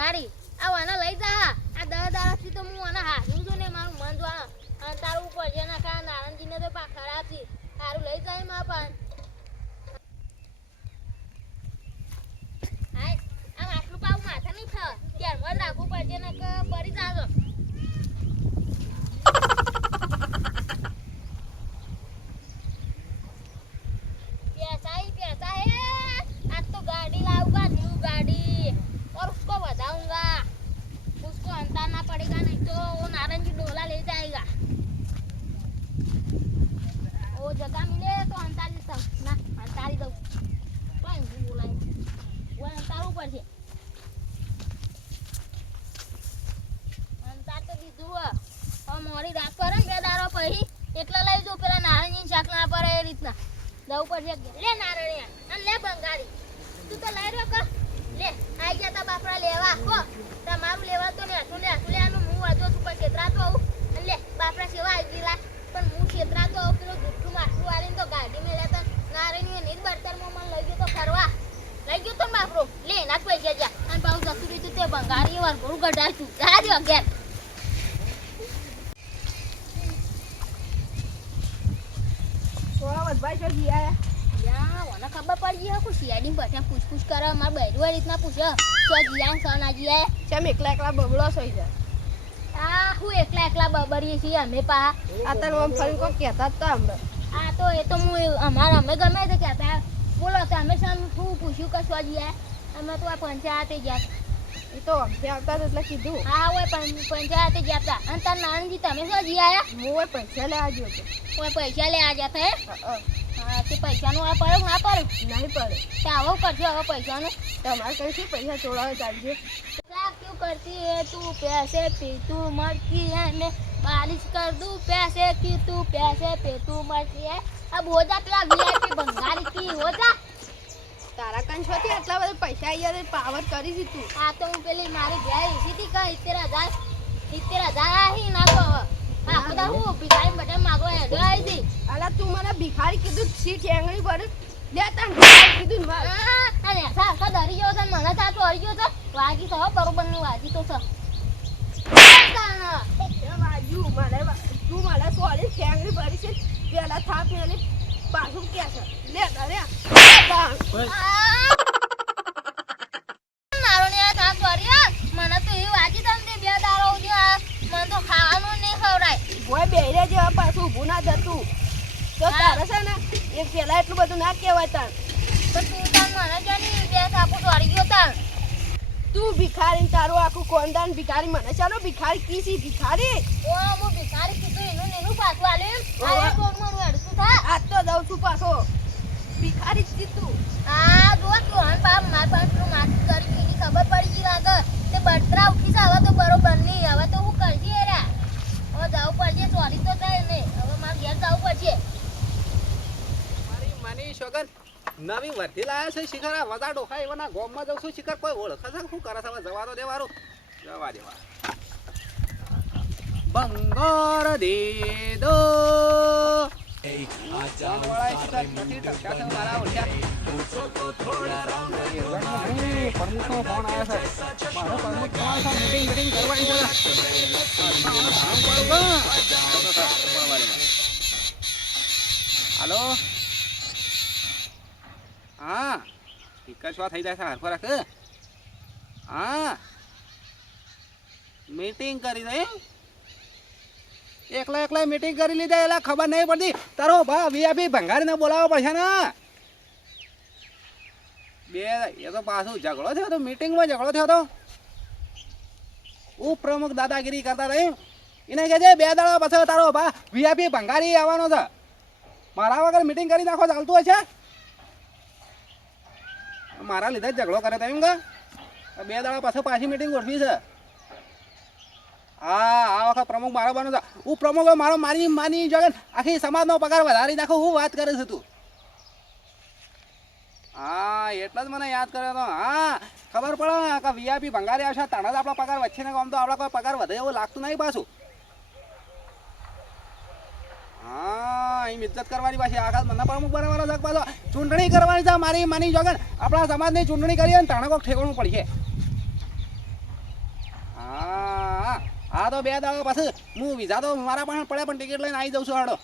ભંગારી આને લઈ જા આ 10 દાડાથી તો હું આને હારું છું ને મારું મન જો તારું ઉપર છે ના કા નારણજીને તો પાખડા છે હારું લઈ જાય માં પણ હાય આમ આટલું પાવ માથે નહીં થા કેર મત રાખવું પડશે ને કે પડી જાજો पैसा है आज तो गाड़ी लाऊंगा न्यू गाड़ी और उसको बताऊंगा उसको अंताना पड़ेगा नहीं तो वो नारंगी डोला ले जाएगा वो जगह मिले तो अंताली सब ना अंताली दो कोई बोलाय वो अंतारू पर છે અંતાર તો દીધું હવે મોડી રાત કરે ને 2 દારો પછી એટલા લઈ જો પેલા નારંગી શાક ના પડે એ રીતના દઉં પડશે લે નારણિયા અને લે બંગારી તું તો લઈ રહ્યો કર લે આઈ ગયા તા બાપરા લેવા કો તમારું લેવા તો ને આટલું લે આનું હું વાજો છું પણ છેતરા તો આવું અને લે બાપરા સેવા આવી ગયેલા પણ હું છેતરા તો આવું પેલું ગુઠ્ઠું માટલું વાળીને તો ગાડી મેં લેતા નારણીએ નીર બળતરમાં મને લઈ ગયો તો ફરવા લઈ ગયો તો ને બાપરો લે ના કોઈ ગયા અને પાછું જતું રહ્યું તે બંગારી વાર ઘરું કઢાય તું જા રહ્યો ઘેર ભાઈ જો જી આયા યા ઓને ખબર પડી ગઈ હકુ સીઆઈડી બેઠા પૂછ કરે માર બૈરુ આ રીતના પૂછે તો જીયા સના જીયા ચમ એકલા બબળો સોઈ જાય આ હું એકલા બબરીએ છીએ અમે પા આ તને ઓમ ફરી કો કહેતા હતા અમે આ તો એ તો હું અમાર અમે ગમે તે કહેતા બોલો તો અમે સમ હું પૂછ્યું કે સો જીયા અમે તો આ પંચાયતે ગયા એ તો અમને આવતા એટલે કીધું હા ઓય પંચાયતે ગયા હતા અને તાર નાનજી તમે સો જીયા હું ઓય પૈસા લેવા ગયો તો ઓય પૈસા લે આ જતા હે હા તે પૈસાનું આ પડે ના પડે નહીં પડે તે આવો કરજો હવે પૈસાનું તમારે કઈ પૈસા ચોડાવે ચાલજો क्यों करती है तू पैसे पे तू मरती है मैं बारिश कर दूं पैसे की तू पैसे पे तू मरती है अब हो जा तेरा वीआईपी बंगाली की हो जा તારા કંઈ છોથી આટલા બધા પૈસા યાર પાવર કરી દીધું આ તો હું પેલી મારી ઘેર સીધી કઈ 17000 આહી ના તો આ બધા હું ભિખારી બધા માગો હેડો આવી હતી અલા તું મને ભિખારી કીધું સીટ એંગળી પર લે તને કીધું માર અને સાખા ધરી ગયો છે મને તા તો હરી ગયો છે વાગી તો બરોબર ની વાગી તો છે વાજુ મને તું મને સોરી એંગળી ભરી છે પેલા થાપ મેલે પાછું કે છે લે અરે નારોનિયા થાપ ધરી મને તો એ વાગી તમને 2 દારો ઉડ્યો મને તો ખાવાનું નહીં ખવરાય બોય બેરે જેવા પાછું ઊભું ના થતું તો તારે છે ને એ પેલા એટલું બધું ના કહેવાય તાર તો તું તાર મને જાની 2 થાપો ધરી ગયો તાર તું ભિખારી તારું આખું કોંદાન ભિખારી મને ચાલો ભિખારી કીસી ભિખારી ઓ હું ભિખારી કીધું એનું પાછું આલ્યું આ કોમનું અડસું થા આજ તો દઉં છું પાછો ભિખારી જ કીધું આ જો તું હન પાપ માર પાછું માથું કરી એની ખબર પડી ગઈ લાગે તે બળતરા ઉઠી છે હવે તો બરોબર નહીં હવે તો હું કરજી એરા હવે જાવ પડશે સોરી તો થાય ને હવે માર ઘેર જાવ પડશે મારી માની શોગન નવી વર્ધી લાયા છે શિખર આ વજા ડોખા એવાના ગોમમાં જઉં છું શિખર કોઈ ઓળખે છે શું કરે છે હવે જવા તો દેવારું જવા દેવા બંગાર દે દો હાલો હા ટીકા શું થઈ જાય છે હરફો રાખ હા મીટિંગ કરી દે એકલા મીટિંગ કરી લીધા એલા ખબર નહીં પડતી તારો ભા વીઆઈપી ભંગારીને બોલાવવો પડશે ને બે એ તો પાછું ઝઘડો થયો તો મીટિંગમાં ઝઘડો થયો તો ઉપપ્રમુખ દાદાગીરી કરતા રહી એને કહે છે 2 દાડા પછી તારો ભા વીઆઈપી ભંગારી આવવાનો છે મારા વગર મીટિંગ કરી નાખો ચાલતું હોય છે મારા લીધે ઝઘડો કરે તો એમ કે 2 દાડા પાછળ પાછી મીટિંગ ગોઠવી છે હા આ વખત પ્રમુખ મારો બનો છે હું પ્રમુખ મારો માની જગન આખી સમાજનો પગાર વધારી નાખો હું વાત કરે છે તું હા એટલે જ મને યાદ કર્યો તો હા ખબર પડે કે વીઆઈપી ભંગારી આવશે તાણા જ આપણા પગાર વચ્ચે ને આમ તો આપણા કોઈ પગાર વધે એવું લાગતું નહીં પાછું હા એમ ઇજ્જત કરવાની પાછી આખા મને પ્રમુખ બનાવવાનો છે પાછો ચૂંટણી કરવાની છે મારી માની જગન આપણા સમાજની ચૂંટણી કરીએ ને તાણા કોઈક ઠેકાણું પડશે આ તો 2 દાડા પછી હું વિઝા તો મારા પાસે પડે પણ ટિકિટ લઈને આવી જાઉં છું હાડો.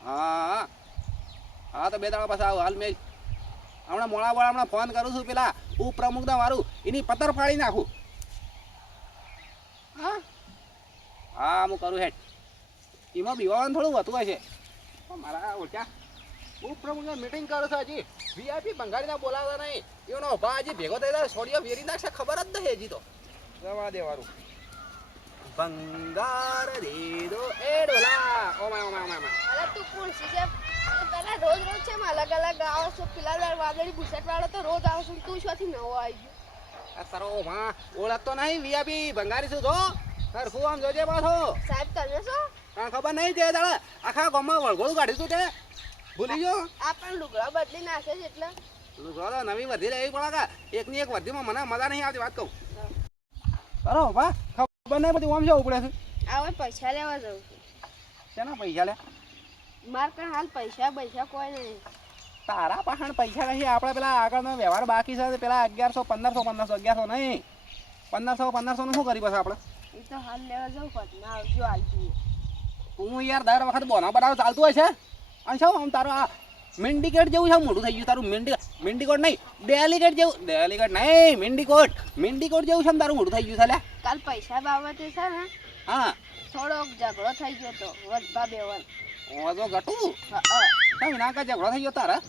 હા હા તો 2 દાડા પછી આવું હાલ મેં હમણાં મોડા હમણાં ફોન કરું છું પેલા ઉપપ્રમુખના મારું એની પતર ફાડી નાખું. હા હા હું કરું હેડ એમાં બીવાનું થોડું વધતું હશે મારા ઓછા ઉપપ્રમુખને મીટિંગ કરો છો હજી વીઆઈપી બંગાળીના બોલાવતા નહીં એનો ભા હજી ભેગો થયેલા સોડિયો વેરી નાખશે ખબર જ નહીં હજી તો જવા દેવાનું બંગાર દે દો એ ડોલા ઓ મા અરે તું ખુરશી છે પેલા રોજ છે અલગ અલગ આવો છો પેલા વાદળી બુશર્ટ વાળો તો રોજ આવો છું તું શોથી નવો આવી ગયો આ તારો માં ઓળખતો નહીં વીઆઈપી બંગાળી છું જો સરખું આમ જોજે પાછો સાહેબ તમે છો હા ખબર નહીં તે દાડા આખા ગામમાં વળગોળું કાઢ્યું તું તે ભૂલી ગયો આ પણ લુગડા બદલી નાખે છે એટલે લુગડો નવી વર્ધી લેવી પડે કે એકની એક વર્ધીમાં મને મજા નહીં આવતી વાત કહું કરો બા ખબર નહીં પછી આમ જવું પડે છે આ પૈસા લેવા જવું છું શેના પૈસા લે માર પણ હાલ પૈસા કોઈ નહીં તારા પાસે પૈસા નહીં આપણે પેલા આગળનો વ્યવહાર બાકી છે પેલા 1100 1500 નહીં 1500 નું શું કરી પછી આપણે એ તો હાલ લેવા જવું પડે ના આવજો હાલ જઈએ તું યાર દર વખત બોના બરાબર ચાલતું હોય છે અને શું આમ તારું આ મિન્ડિકેટ જેવું છે મોટું થઈ ગયું તારું મિન્ડિકોટ નહીં ડેલિકેટ નહીં મિન્ડિકોટ જેવું છે ને તારું મોટું થઈ ગયું છે લે કાલ પૈસા બાબતે છે ને હા થોડોક ઝઘડો થઈ ગયો તો વધવા બેવન ઓજો ગટુ તમે ના કા ઝઘડો થઈ ગયો તારા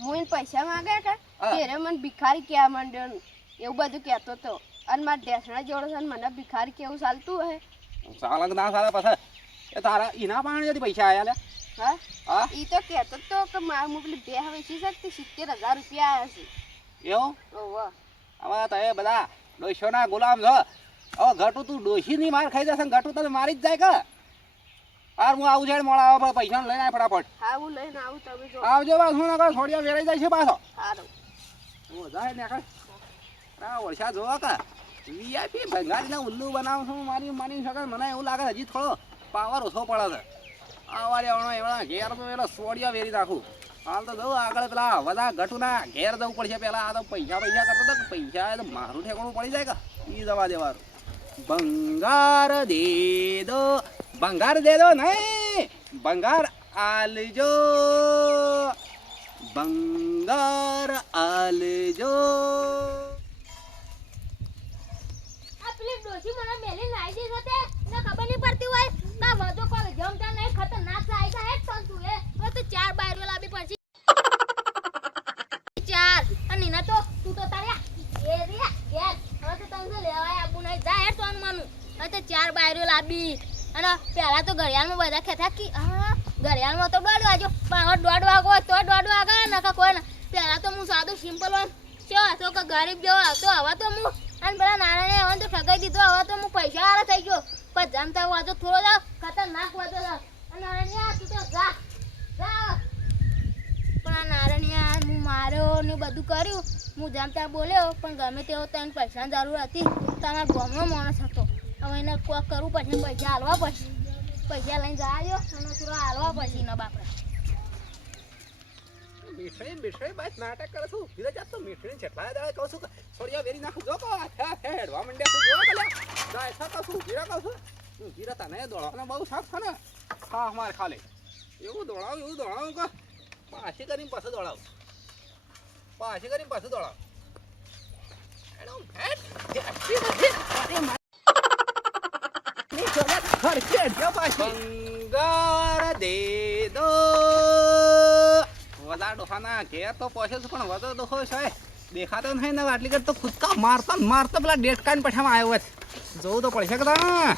હું એને પૈસા માંગ્યા કે હા. ત્યારે મને ભિખારી કહેવા માંડ્યો ને એવું બધું કહેતો હતો અને મારા ઢેસણા જોડે છે ને મને ભિખારી કેવું ચાલતું હે સાલંગ ના સાલે પછી એ તારા એના પાસે જતી પૈસા આયા લે હા હા એ તો કહેતો તો કે મારે હું પેલી બે વેચી શકતી 70,000 રૂપિયા આવ્યા છે એવું ઓહો હવે તો એ બધા ડોશીઓના ગુલામ છો હવે ઘટું તું ડોશીની માર ખાઈ જશે ને ઘટું તને મારી જ જાય કે હાર હું આવું છે મોડા આવે પૈસા લઈને આય ફટાફટ હા હું લઈને આવું તમે જો આવજો બસ હું નકર છોડિયા વેરાઈ જાય છે પાછો સારું ઓ જાય ને કઈ આ વરસાદ જોવા કે વીઆઈપી ભંગારીના ઉલ્લુ બનાવું છું મારી શકે મને એવું લાગે હજી થોડો પાવર ઓછો પડે છે આવારે આવણો એવડા ઘેર તો એનો સોડિયા વેરી નાખું હાલ તો જવું આગળ પેલા બધા ગટુના ઘેર જવું પડશે પેલા આ તો પૈસા કરતો હતો પૈસા તો મારું ઠેકાણું પડી જાય કે એ જવા દેવાનું બંગાર દે દો નહીં બંગાર આલજો બંગાર આલજો આ પેલી ડોશી મને મેલી નાઈ દી છે તે એને ખબર નહીં પડતી હોય ના વધુ કોઈ જમતા નહીં ખતરનાક સાઈ કા હેડ પણ તું હવે તો 4 બાયરો લાવી પડશે 4 અને ના તો તું તો તાર્યા એ રિયા યાર હવે તો તને લેવાય આબુ નહીં જા હેડ તો માનું હવે તો 4 બાયરો લાવી અને પહેલા તો ઘડિયાળમાં બધા કહેતા કે હા ઘડિયાળમાં તો દોડ વાગ્યો પણ હવે 1:30 વાગો તો 1:30 વાગે નકા કોઈ ના પહેલા તો હું સાદું સિમ્પલ વાન કેવો હતો કે ગરીબ જેવો હતો હવે તો હું અને પેલા નારાયણે હવે તો ઠગાઈ દીધો હવે તો હું પૈસા વાળા થઈ ગયો પણ જમતા વાતો થોડો જાવ ખતરનાક વાતો જાવ અને નારાયણ તું તો જા પણ આ નારાયણ હું માર્યો ને બધું કર્યું હું જમતા બોલ્યો પણ ગમે તેવો તને પૈસાની જરૂર હતી તમારા ગામનો માણસ હતો હવે એને કોક કરવું પડશે પૈસા હાલવા પડશે પૈસા લઈને જાજો અને થોડા હાલવા પડશે એના બાપડા મીઠડી બાદ નાટક કરે છું ધીરે જાત તો મીઠડી છેટલા દાડે કહું છું કે છોડિયા વેરી નાખું જો કો હેડવા મંડ્યા તું જો કલ્યા જાય સા કહું છું ધીરે કહું છું ધીરે તને દોડવાનો બહુ સાફ છે ને હા મારે ખાલી એવું દોડાવું કે પાછી કરીને પાછું દોડાવું બંગાર દે દો વડા ડોહાના ઘેર તો પહોંચે છે પણ વડો ડોહો છે દેખાતો નહીં ને આટલી ઘડી તો ખુદકા મારતા પેલા ડેટકાન પઠામાં આવ્યો છે જોવું તો પડશે કે તા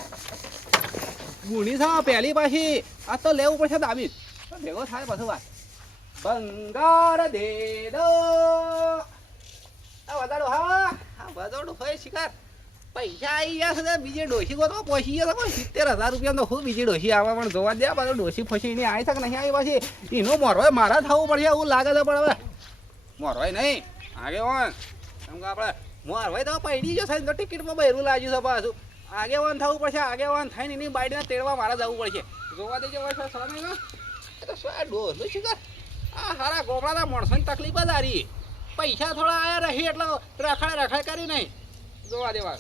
ગુણી છે પહેલી પાછી આ તો લેવું પડશે દાબી ભેગો થાય પાછું વાત બંગાર દે દો આ વડા ડોહા આ વડો ડોહો શિકાર પૈસા આવી ગયા છે બીજે ડોસી ગો તો પહોંચી ગયા તો 70,000 રૂપિયા તો ખૂબ બીજી ડોસી આવે પણ જોવા દે પાછો ડોસી ફસી નહીં આવી શકે નહીં આવી પાછી એનો મોરવાય મારા થવું પડશે એવું લાગે છે પણ હવે મોરવાય નહીં આગેવાન કેમ કે આપણે મોરવાય તો પડી જશે તો ટિકિટમાં બહેરું લાગ્યું છે પાછું આગેવાન થવું પડશે આગેવાન થઈને એની બાઈડને તેડવા મારા જવું પડશે જોવા દેજો હોય છે સર નહીં તો શું આ ડોસું શિકાર આ હારા ગોપડાના માણસોની તકલીફ જ આ રહી પૈસા થોડા આયા રહી એટલે રખાય કરી નહીં જોવા દેવા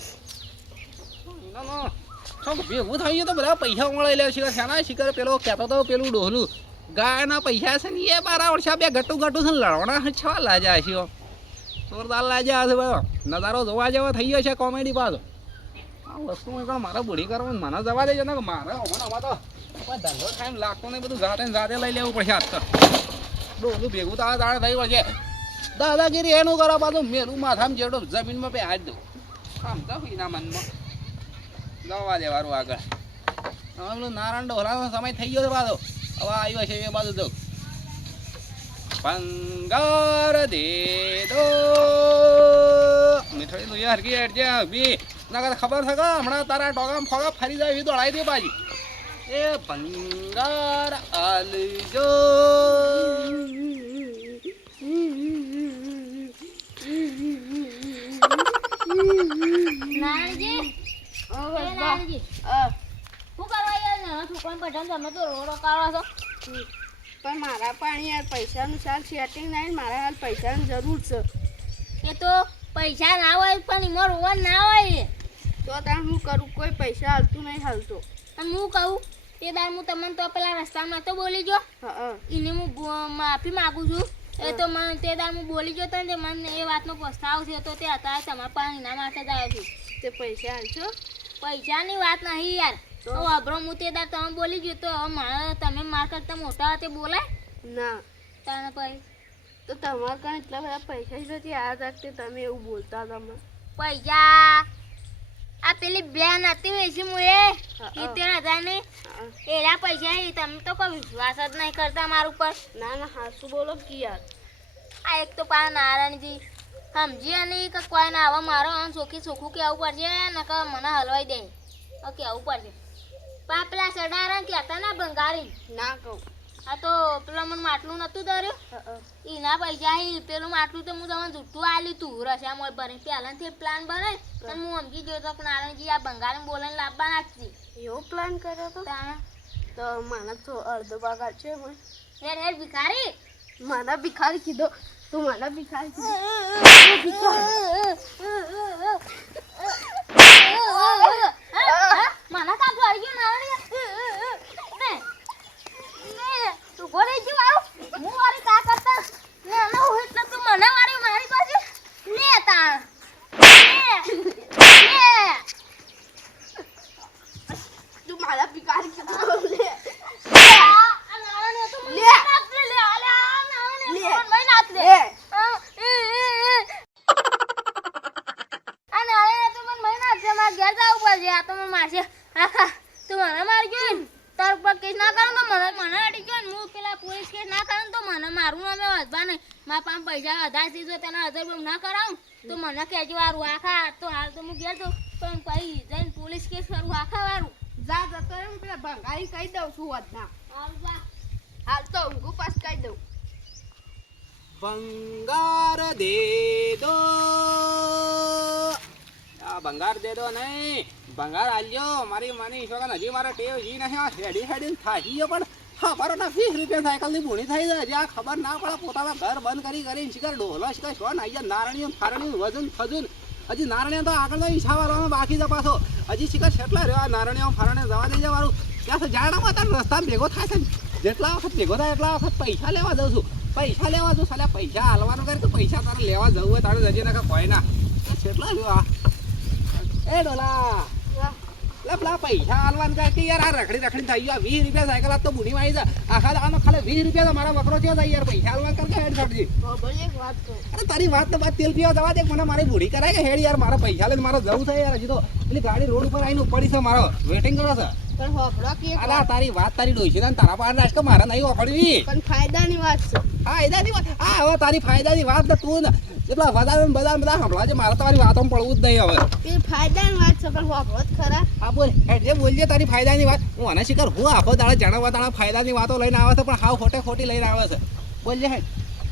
શું ભેગું થઈ ગયું તો બધા પૈસા મળે લે શિખર શાના શિખર પેલો કહેતો તો પેલું ડોહલું ગાયના પૈસા છે ને એ બારા વર્ષા બે ગટું છે ને લડવાના છવા લાજા છે જોરદાર લાજા છે ભાઈ નજારો જોવા જેવો થઈ ગયો છે કોમેડી પાછો આ વસ્તુ મારે બુઢી કરવાનું મને જવા દેજો ને મારે હમણાં તો ધંધો ટાઈમ લાગતો ને બધું જાતે ને જાતે લઈ લેવું પડશે આજ તો ડોહલું ભેગું તો તારે થઈ પડશે દાદાગીરી એનું કરો પાછું મેલું માથામાં જેડો જમીનમાં પે હાથ દઉં આમ તો એના મનમાં જવા દેવાનું આગળ હવે પેલું નારાયણ ડોહલાનો સમય થઈ ગયો છે પાછો હવે આવ્યો છે એ બાજુ જવું ભંગાર દે દો મીઠાઈ તું યાર કે જે બી ના ખબર છે કે હમણાં તારા ટોગામ ફોગા ફરી જાય એવી દોડાઈ દે બાજી એ ભંગાર આલજો નારજી ઓ એ બસ નારજી શું કરવા યાર નાના છોકરાને પઠાણ તમે તો રોડો કાઢો છો પણ મારા પણ યાર પૈસાનું સાલ સેટિંગ નહીં મારે હાલ પૈસાની જરૂર છે એ તો પૈસા ના હોય પણ એમાં રોવા ના હોય તો તાર હું કરું કોઈ પૈસા હાલતું નહીં હાલતો અને હું કહું તે દાર હું તમને તો પેલા રસ્તામાં તો બોલી જો હા એને હું માફી માગું છું એ તો મને તે દાર હું બોલી ગયો તો ને મને એ વાતનો પસ્તાવ છે તો તે અત્યારે તમારા પાસે એના માટે જ આવ્યો છું તે પૈસા હાલશો પૈસાની વાત નહીં યાર તો અભરો હું તે દાર તમે બોલી ગયો તો હવે મારે તમે મારા કરતા મોટા તે બોલાય ના તાને પછી તો તમારા કારણે એટલા બધા પૈસા જ નથી આ રાખતે તમે એવું બોલતા તમે પૈસા આ પેલી બેન હતી વેચી હું એ 70,000 ની એના પૈસા એ તમે તો કોઈ વિશ્વાસ જ નહીં કરતા મારા ઉપર ના ના હાસુ બોલો કે યાર આ એક તો પા નારાયણજી સમજી નહીં કે કોઈ ના આવા મારો ચોખ્ખી ચોખ્ખું કહેવું પડશે ને કે મને હલવાઈ દે કહેવું પડશે પા પેલા સડારા કહેતા ના ભંગારી ના કહું આ તો પેલા મને માટલું નતું ધર્યું એના પૈસા પેલું માટલું તો હું તમને જૂઠું આલ્યું તું રસામાં ભરે પહેલાંથી પ્લાન બનાય અને હું સમજી ગયો તો કે નારાયણજી આ બંગાળી બોલાને લાવવા નાખતી એવો પ્લાન કર્યો તો તાણે તો મને તો અડધો ભાગ છે મને હેર હેર ભિખારી મને ભિખારી કીધો તું મને ભિખારી કીધો મને કાં પડી ગયું નારાયણ તું બોલે જો આવ હું વારી કા કરતા ને આનો હોય એટલે તું મને વારી મારી પાસે લે તાણ લે તું મારા ભિખારી કીધો લે આ નારાયણ તો મને નાખ લે લે આ નારાયણ મને નાખ લે આ નારાયણ તો મને નાખ દે મારા ઘેર જાવ પડશે આ તો મને મારશે આખા તું મને મારી ગયો ને તાર ઉપર કેસ ના કરો તો મને અડી ગયો ને હું પેલા પોલીસ કેસ ના કરું તો મને મારું નામે વધવા નહીં મારા પાસે પૈસા વધારે દીધો તને 1000 રૂપિયા ના કરાવું તો મને કહેજો વારું આખા તો હાલ તો હું ગયા તો પણ પછી જઈને પોલીસ કેસ કરું આખા વારું જા જતો હું પેલા ભંગારી કહી દઉં છું વધના હાલ જા હાલ તો ઊંઘું પાસ કહી દઉં ભંગાર દે દો આ ભંગાર દે દો નહીં ભંગાર આલ્યો મારી માની ઈશ્વર હજી મારા ટેવ જી નહીં હેડી હેડી થાકી ગયો પણ ખબર ના 20 રૂપિયા સાયકલની ભૂણી થઈ જાય હજી આ ખબર ના પડે પોતાના ઘર બંધ કરી કરીને શિકાર ડોહલો શિકાર શો નાઈ નારણીઓ ફારણીઓ વજન ફજુન હજી નારણીઓ તો આગળનો ઈચ્છા વાળવાનો બાકી જ પાછો હજી શિકાર કેટલા રહ્યો આ નારણીઓ ફારણીઓ જવા દઈ જવાનું ત્યાં જાડામાં તાર રસ્તામાં ભેગો થાય છે જેટલા વખત ભેગો થાય એટલા વખત પૈસા લેવા જઉં છું પૈસા લેવા જો સાલા પૈસા હાલવાનું કરે તો પૈસા તારે લેવા જવું હોય તારે જજે ના કોઈ ના કેટલા રહ્યો આ એ ડોલા પેલા પૈસા હાલવાનું કહે કે યાર આ રખડી રખડી થઈ ગયો 20 રૂપિયા સાયકલ આજ તો બુની માં આવી જા આખા આનો ખાલી 20 રૂપિયા તો મારા વકરો થયો જાય યાર પૈસા હાલવાનું કરકે હેડ છોડજી બોલ એક વાત કહું અરે તારી વાત તો બાદ તેલ પીવા જવા દે મને મારી બુડી કરાય કે હેડ યાર મારા પૈસા લઈને મારે જવું છે યાર હજી તો પેલી ગાડી રોડ ઉપર આવીને પડી છે મારો વેટિંગ કરો છે પણ હોફળો કે અલા તારી વાત તારી ડોશી ને તારા પાસે રાજ કે મારા નહીં ઓફળવી પણ ફાયદાની વાત છે ફાયદાની વાત હા હવે તારી ફાયદાની વાત તો તું એટલા વધારે બધા સાંભળવા છે મારે તમારી વાતોમાં પડવું જ નહીં હવે એ ફાયદાની વાત છે પણ હોફળો જ ખરા હા બોલ હેડ જે બોલજે તારી ફાયદાની વાત હું આને શિકાર હું આખો દાડે જણાવવા તારા ફાયદાની વાતો લઈને આવે છે પણ હાવ ખોટી લઈને આવે છે બોલજે હેડ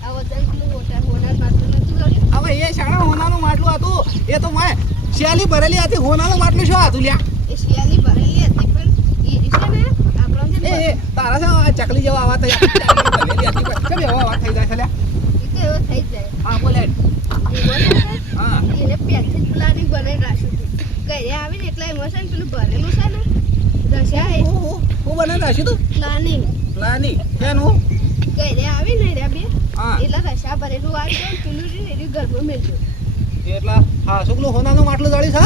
આ વજન કિલો હોનાર માટલું નથી કર્યું હવે એ શાળા હોનાનું માટલું હતું એ તો મેં શિયાલી ભરેલી હતી હોનાનું માટલું શું હતું લ્યા એ શિયાળી ભરેલી હતી પણ એ છે ને આપણને એ તારા છે આ ચકલી જેવા આવા થઈ ભરેલી હતી કેમ એવા વાત થઈ જાય છે લ્યા એ તો એવો થઈ જાય હા બોલ હેડ એવો છે ને, હા એને પહેલથી જ પ્લાનિંગ બનાવી રાખ્યું હતું કે ઘરે આવીને એટલે એમાં છે ને પેલું ભરેલું છે ને રશિયા એ હું બનાવી નાખી તું પ્લાનિંગ પ્લાનિંગ શેનું ઘરે આવીને રે બે હા એટલે રશિયા ભરેલું આવી જાય પેલું છે ને એની ઘરમાં મેળજો એટલે હા શુક્લું હોનાનું માટલું જાળી છે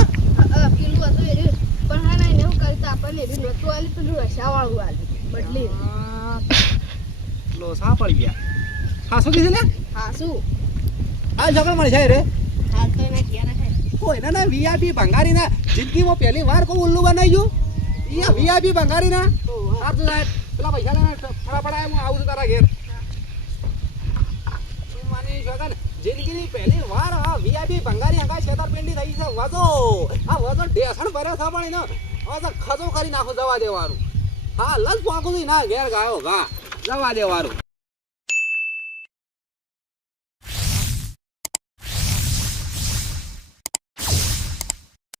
પેલું હતું એ પણ હા ના એને હું કરી તો આપણને એવી નહોતું આલી પેલું રશિયા વાળું આલી બદલી લોસા પડી ગયા હા શું કીધું લે હા શું આ જગલ મળી જાય રે હાલ તો એના ઘેર છે કોઈ ના વીઆઈપી ભંગારીના જિંદગીમાં પહેલી વાર કોઈ ઉલ્લુ બનાવી ગયું ઈ વીઆઈપી ભંગારીના આ તો સાહેબ પેલા પૈસા લેના ફળા પડાય હું આવું છું તારા ઘેર તું માની શકો ને જિંદગીની પહેલી વાર આ વીઆઈપી ભંગારી હંગા છેતરપિંડી થઈ છે વજો આ વજો ઢેસણ ભર્યા છે પણ એને હવે તો ખજો કરી નાખો જવા દેવાનું હા લસ પાકું ના ઘેર ગાયો ઘા જવા દેવાનું